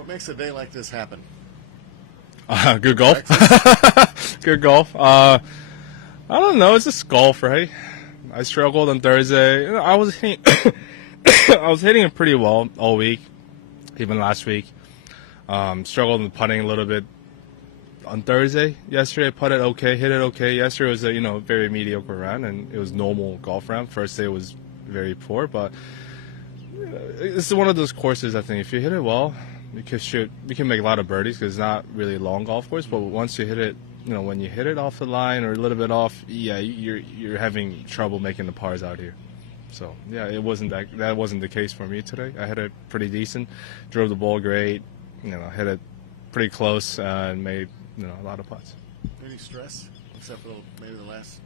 What makes a day like this happen? Good golf. Good golf. I don't know. It's just golf, right? I struggled on Thursday. I was hitting, I was hitting it pretty well all week, even last week. Struggled in putting a little bit on Thursday. Yesterday, I putted okay, hit it okay. Yesterday was a very mediocre round, and it was normal golf round. First day was very poor, but it's one of those courses. I think if you hit it well, you can make a lot of birdies because it's not really a long golf course. But once you hit it, when you hit it off the line or a little bit off, yeah, you're having trouble making the pars out here. So yeah, that wasn't the case for me today. I hit it pretty decent, drove the ball great, hit it pretty close and made a lot of putts. Any stress except for maybe the last?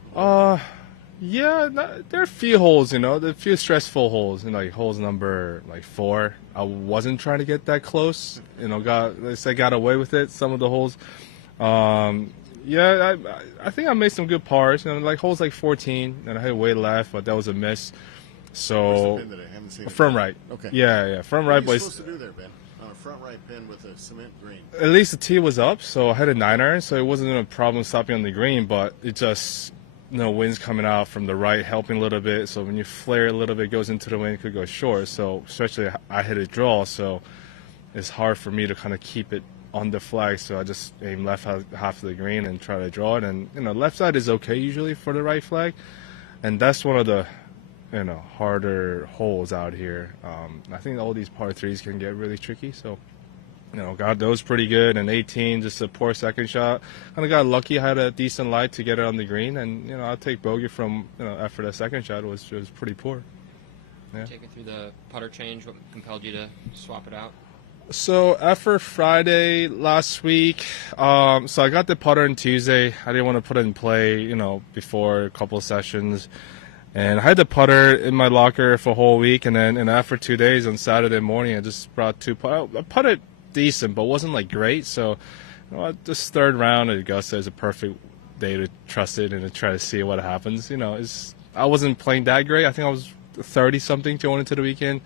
Yeah, there are a few holes, there are a few stressful holes, like holes number 4. I wasn't trying to get that close, got away with it. Some of the holes, yeah, I think I made some good pars, like holes like 14, and I hit way left, but that was a miss. So Where's the pin today? I haven't seen it. From right. Okay. Yeah, from right. What are you supposed to do there, Ben? On a front right pin with a cement green. At least the tee was up, so I had a 9-iron, so it wasn't a problem stopping on the green, but it just, wind's coming out from the right, helping a little bit, so when you flare a little bit, it goes into the wind, it could go short, so especially I hit a draw, so it's hard for me to kind of keep it on the flag, so I just aim left half of the green and try to draw it, and, left side is okay usually for the right flag, and that's one of the, harder holes out here. I think all these par 3s can get really tricky, so got those pretty good. And 18, just a poor second shot. Kind of got lucky. I had a decent lie to get it on the green, and I'll take bogey from after that second shot was pretty poor. Yeah. Take it through the putter change. What compelled you to swap it out? So after Friday last week, so I got the putter on Tuesday. I didn't want to put it in play, before a couple of sessions. And I had the putter in my locker for a whole week, and then after 2 days on Saturday morning, I just brought two putters. I putted decent, but wasn't great. So this third round at Augusta is a perfect day to trust it and to try to see what happens. I wasn't playing that great. I think I was 30-something going into the weekend.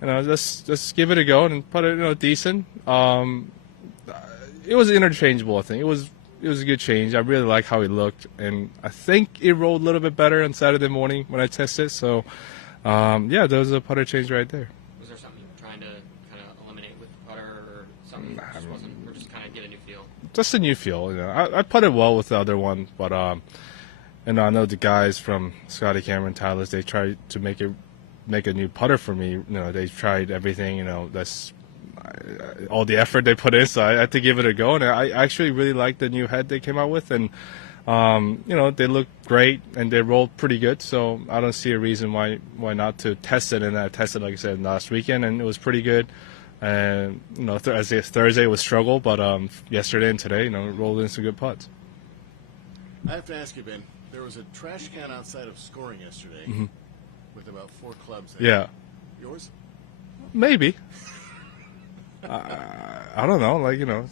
Just give it a go and put it decent. It was interchangeable, I think. It was a good change. I really like how it looked, and I think it rolled a little bit better on Saturday morning when I tested. So, yeah, there was a putter change right there. Was there something you're trying to kind of eliminate with the putter, or something that just wasn't, or just kind of get a new feel? Just a new feel. I putted well with the other one, but I know the guys from Scotty Cameron Titleist, they tried to make a new putter for me. They tried everything. That's all the effort they put in, so I had to give it a go, and I actually really like the new head they came out with, and they look great and they rolled pretty good, so I don't see a reason why not to test it. And I tested, like I said, last weekend, and it was pretty good. And as Thursday was struggle, but yesterday and today, rolled in some good putts. I have to ask you, Ben, there was a trash can outside of scoring yesterday with about 4 clubs there. Yeah. Yours? Maybe. I don't know,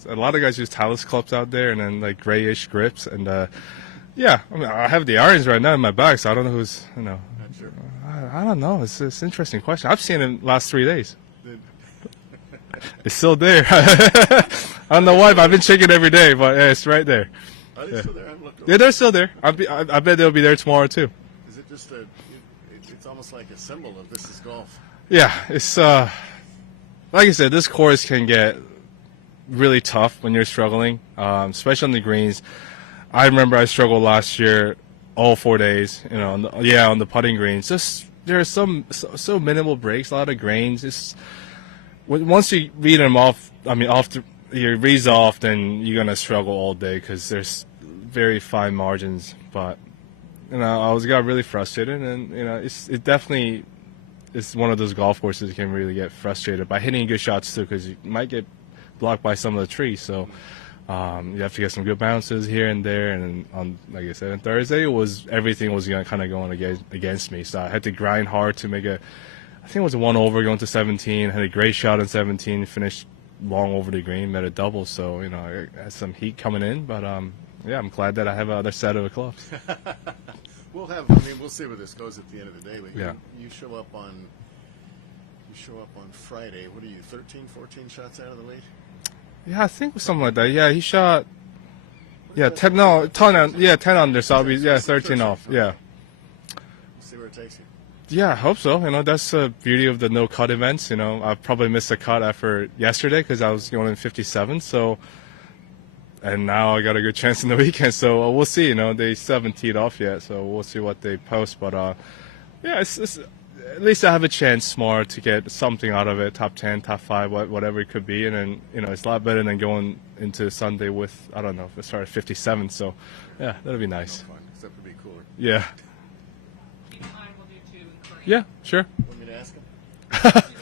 a lot of guys use Titleist clubs out there, and then grayish grips, and yeah, I have the irons right now in my bag, so I don't know who's, Not sure. I don't know. It's an interesting question. I've seen it in the last 3 days. It's still there. I don't know why, but I've been checking every day, but yeah, it's right there. Are they still there? I've looked over. Yeah, they're still there. I bet they'll be there tomorrow too. Is it just it's almost like a symbol of this is golf? Yeah, it's like I said, this course can get really tough when you're struggling, especially on the greens. I remember I struggled last year all 4 days, on the putting greens. Just there are so minimal breaks, a lot of grains. Once you read them off, your reads off, then you're gonna struggle all day because there's very fine margins. But I got really frustrated, and it definitely. It's one of those golf courses you can really get frustrated by hitting good shots too, because you might get blocked by some of the trees. So you have to get some good bounces here and there. And on, like I said, on Thursday, everything was kind of going against me. So I had to grind hard to make I think it was a 1 over going to 17. Had a great shot on 17, finished long over the green, made a double. So I had some heat coming in, but yeah, I'm glad that I have another set of clubs. We'll see where this goes at the end of the day. But Yeah. you show up on show up on Friday. What are you, 13, 14 shots out of the lead? Yeah, I think something like that. Yeah, he shot. Yeah, 10. No, 10 under. So I'll be 13 off. Yeah. See where it takes you. Yeah, I hope so. That's the beauty of the no cut events. I probably missed a cut after yesterday because I was going in 57. So, and now I got a good chance in the weekend. So we'll see. They still haven't teed off yet. So we'll see what they post. But yeah, it's at least I have a chance more to get something out of it. Top 10, top 5, whatever it could be. And then it's a lot better than going into Sunday with, I don't know, if it started 57. So yeah, that'll be nice. No fun, except for be cooler. Yeah. Anytime we'll do 2 in Korea. Yeah, sure. Want me to ask him?